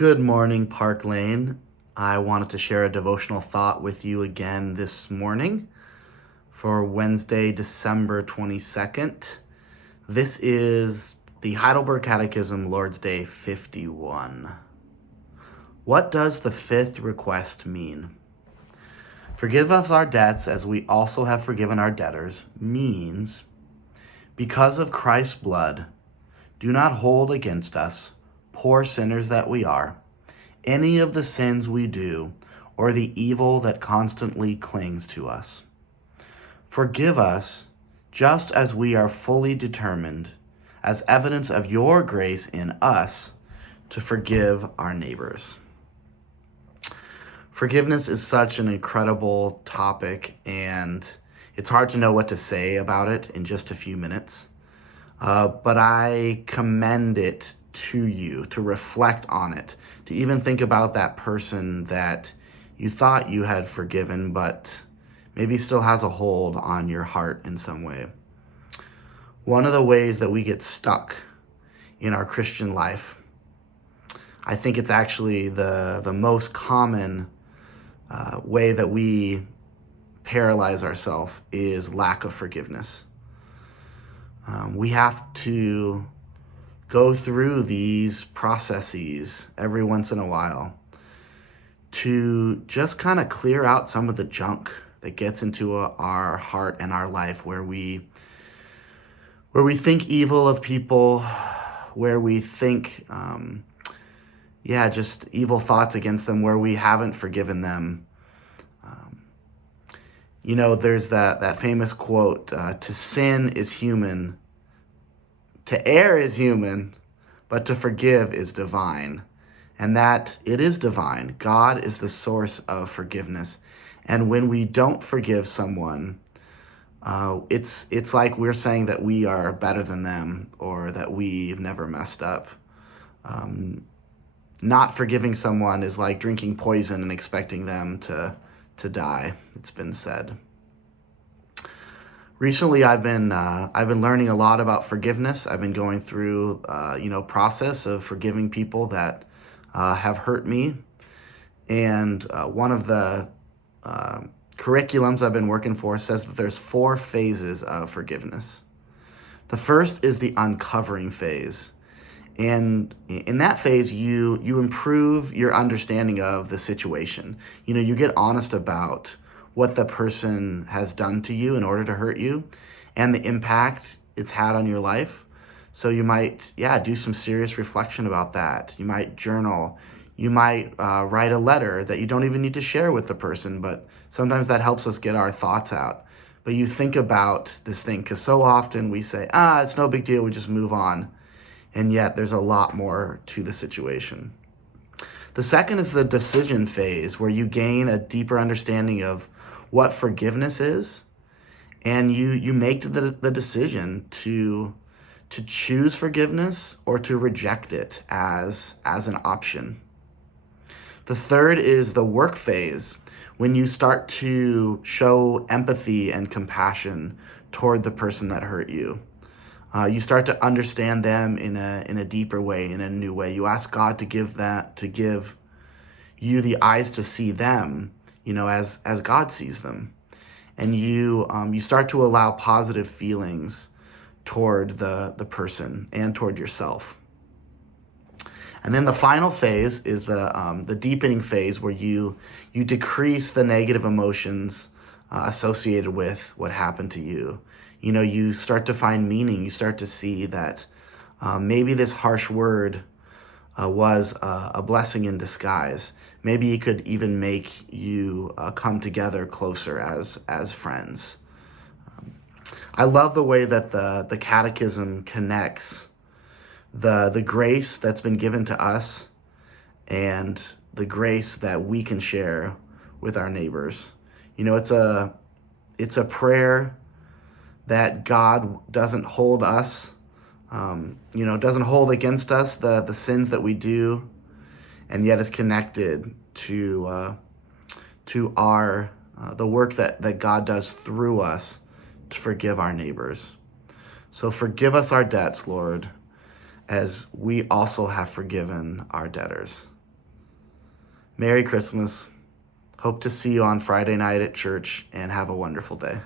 Good morning, Park Lane. I wanted to share a devotional thought with you again this morning for Wednesday, December 22nd. This is the Heidelberg Catechism, Lord's Day 51. What does the fifth request mean? Forgive us our debts as we also have forgiven our debtors means, because of Christ's blood, do not hold against us, poor sinners that we are, any of the sins we do or the evil that constantly clings to us. Forgive us just as we are fully determined, as evidence of your grace in us, to forgive our neighbors. Forgiveness is such an incredible topic, and it's hard to know what to say about it in just a few minutes. But I commend it to you to reflect on it, to even think about that person that you thought you had forgiven, but maybe still has a hold on your heart in some way. One of the ways that we get stuck in our Christian life, I think it's actually the most common way that we paralyze ourselves, is lack of forgiveness. We have to go through these processes every once in a while to just kind of clear out some of the junk that gets into our heart and our life, where we think evil of people, where we think just evil thoughts against them, where we haven't forgiven them. There's that famous quote, to sin is human, to err is human, but to forgive is divine. And that it is divine. God is the source of forgiveness. And when we don't forgive someone, it's like we're saying that we are better than them, or that we've never messed up. Not forgiving someone is like drinking poison and expecting them to die, it's been said. Recently, I've been learning a lot about forgiveness. I've been going through, process of forgiving people that have hurt me. And one of the curriculums I've been working for says that there's 4 phases of forgiveness. The first is the uncovering phase. And in that phase, you improve your understanding of the situation. You get honest about what the person has done to you in order to hurt you, and the impact it's had on your life. So you might, do some serious reflection about that. You might journal. You might write a letter that you don't even need to share with the person, but sometimes that helps us get our thoughts out. But you think about this thing, because so often we say, it's no big deal, we just move on. And yet there's a lot more to the situation. The second is the decision phase, where you gain a deeper understanding of what forgiveness is, and you make the decision to choose forgiveness or to reject it as an option. The third is the work phase, when you start to show empathy and compassion toward the person that hurt you. You start to understand them in a deeper way, in a new way. You ask God to give you the eyes to see them, as God sees them. And you start to allow positive feelings toward the person and toward yourself. And then the final phase is the deepening phase, where you decrease the negative emotions associated with what happened to you. You start to find meaning. You start to see that maybe this harsh word was a blessing in disguise. Maybe it could even make you come together closer as friends. I love the way that the Catechism connects the grace that's been given to us and the grace that we can share with our neighbors. It's a prayer that God doesn't hold us, doesn't hold against us the sins that we do, and yet is connected to our the work that God does through us to forgive our neighbors. So forgive us our debts, Lord, as we also have forgiven our debtors. Merry Christmas. Hope to see you on Friday night at church, and have a wonderful day.